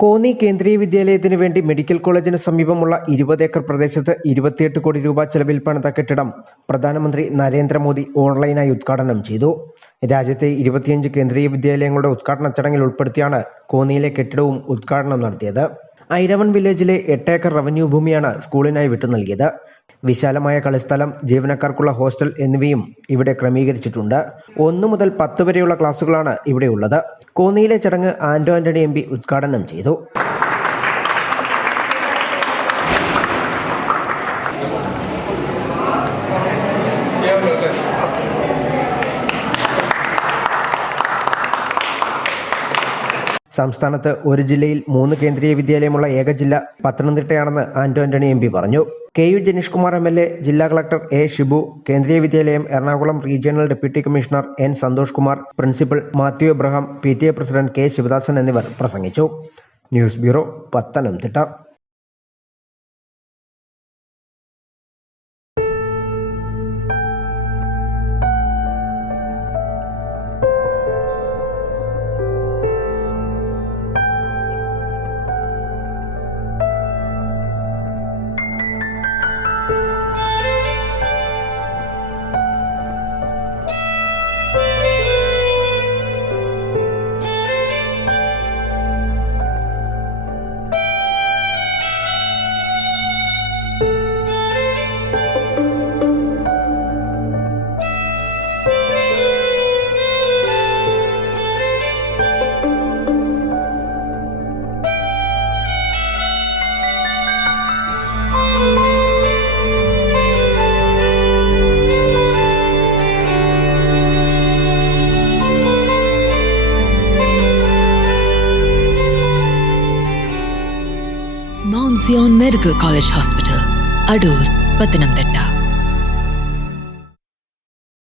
കോന്നി കേന്ദ്രീയ വിദ്യാലയത്തിനു വേണ്ടി മെഡിക്കൽ കോളേജിന് സമീപമുള്ള 20 ഏക്കർ പ്രദേശത്ത് 28 കോടി രൂപ ചെലവിൽ പണിത കെട്ടിടം പ്രധാനമന്ത്രി നരേന്ദ്രമോദി ഓൺലൈനായി ഉദ്ഘാടനം ചെയ്തു. രാജ്യത്തെ 25 കേന്ദ്രീയ വിദ്യാലയങ്ങളുടെ ഉദ്ഘാടന ചടങ്ങിൽ ഉൾപ്പെടുത്തിയാണ് കോന്നിയിലെ കെട്ടിടവും ഉദ്ഘാടനം നടത്തിയത്. ഐരവൺ വില്ലേജിലെ 8 ഏക്കർ റവന്യൂ ഭൂമിയാണ് സ്കൂളിനായി വിട്ടു നൽകിയത്. വിശാലമായ കളിസ്ഥലം, ജീവനക്കാർക്കുള്ള ഹോസ്റ്റൽ എന്നിവയും ഇവിടെ ക്രമീകരിച്ചിട്ടുണ്ട്. 1 മുതൽ 10 വരെയുള്ള ക്ലാസുകളാണ് ഇവിടെയുള്ളത്. കോന്നിയിലെ ചടങ്ങ് ആന്റണി MP ഉദ്ഘാടനം ചെയ്തു. സംസ്ഥാനത്ത് ഒരു ജില്ലയിൽ 3 കേന്ദ്രീയ വിദ്യാലയമുള്ള ഏക ജില്ല പത്തനംതിട്ടയാണെന്ന് ആന്റണി MP പറഞ്ഞു. KU ജനീഷ് കുമാർ MLA, ജില്ലാ collector A. Shibu, Kendriya Vidyalaya Ernakulam regional deputy commissioner N. Santhosh Kumar, principal Mathew Abraham, PTA president K. Sivadasan എന്നിവർ പ്രസംഗിച്ചു. News bureau, Pathanamthitta. Mount Zion Medical College Hospital, Adur, Pathanamthitta.